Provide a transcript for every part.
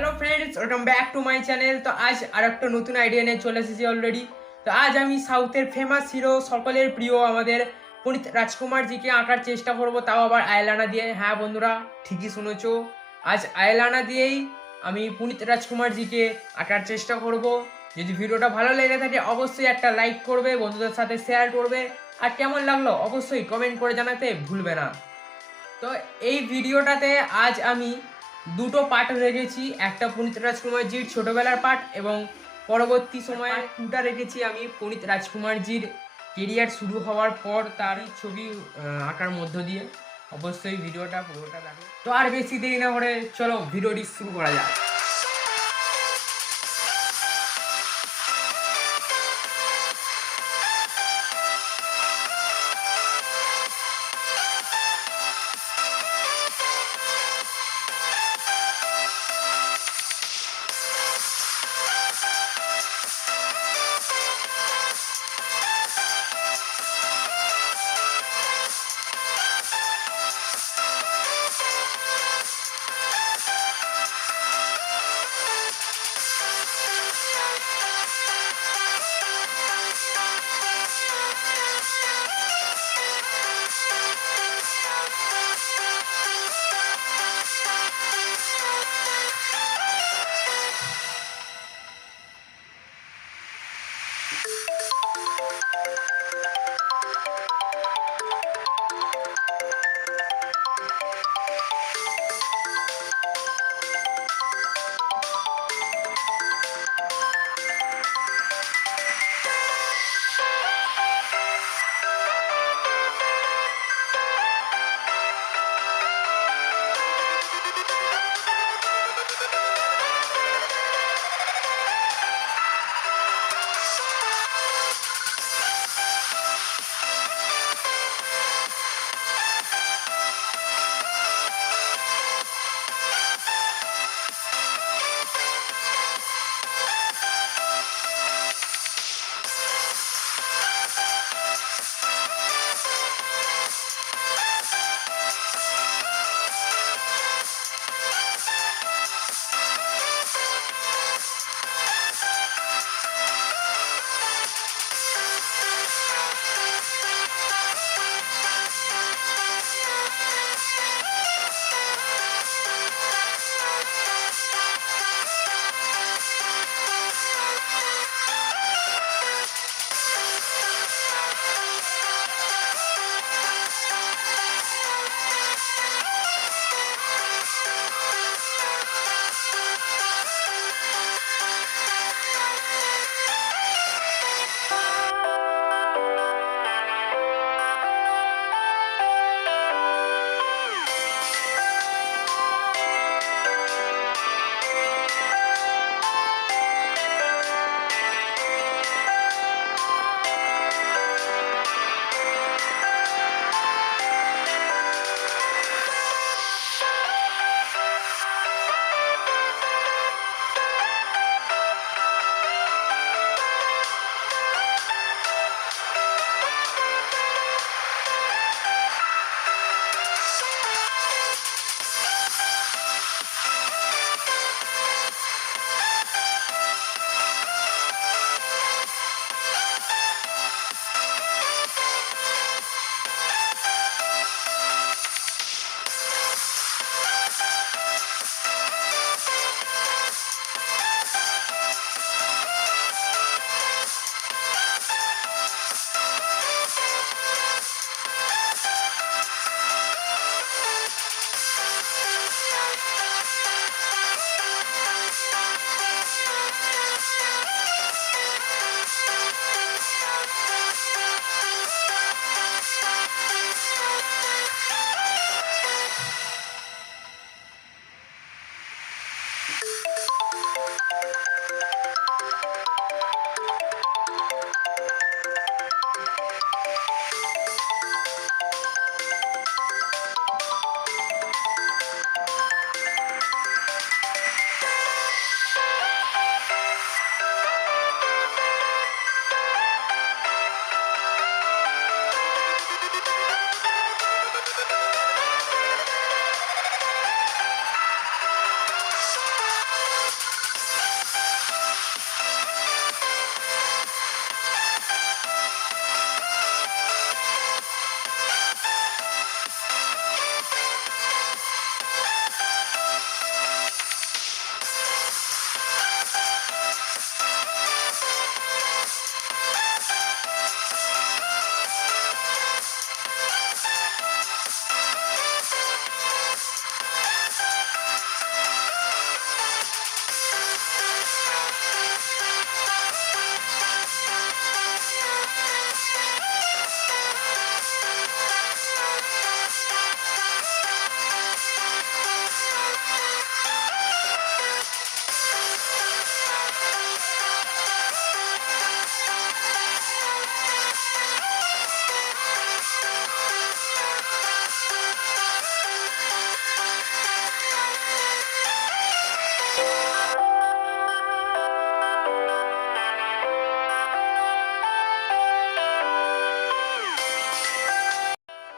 Hello friends, welcome back to my channel. তো আজ আর একটা নতুন আইডিয়া নিয়ে চলে এসেছি অলরেডি। তো আজ আমি সাউথের ফেমাস হিরো, সকলের প্রিয় আমাদের পুনিত রাজকুমারজিকে আঁকার চেষ্টা করব, তাও আবার আইলাইনার দিয়ে। হ্যাঁ বন্ধুরা, ঠিকই শুনেছো, আজ আইলাইনার দিয়েই আমি পুনিত রাজকুমারজিকে আঁকার চেষ্টা করব। যদি ভিডিওটা ভালো লেগে থাকে অবশ্যই একটা লাইক করবে, বন্ধুদের সাথে শেয়ার করবে, আর কেমন লাগলো অবশ্যই কমেন্ট করে জানাতে ভুলবে না। তো এই ভিডিওটাতে আজ আমি দুটো পার্ট রেখেছি, একটা পুনিত রাজকুমারজির ছোটবেলার পার্ট এবং পরবর্তী সময়ে টুটা রেখেছি আমি পুনিত রাজকুমারজির কেরিয়ার শুরু হওয়ার পর তার ছবি আঁকার মধ্য দিয়ে। অবশ্যই ভিডিওটা পুরোটা দেখো। তো আর বেশি দেরি না করে চলো ভিডিওটি শুরু করা যাক।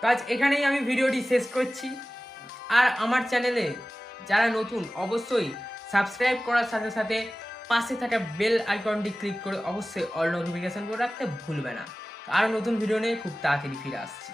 তো আজ এখানেই আমি ভিডিওটি শেষ করছি। আর আমার চ্যানেলে যারা নতুন অবশ্যই সাবস্ক্রাইব করার সাথে সাথে পাশে থাকা বেল আইকনটি ক্লিক করে অবশ্যই অল নোটিফিকেশন করে রাখতে ভুলবে না। আরও নতুন ভিডিও নিয়ে খুব তাড়াতাড়ি ফিরে আসছি।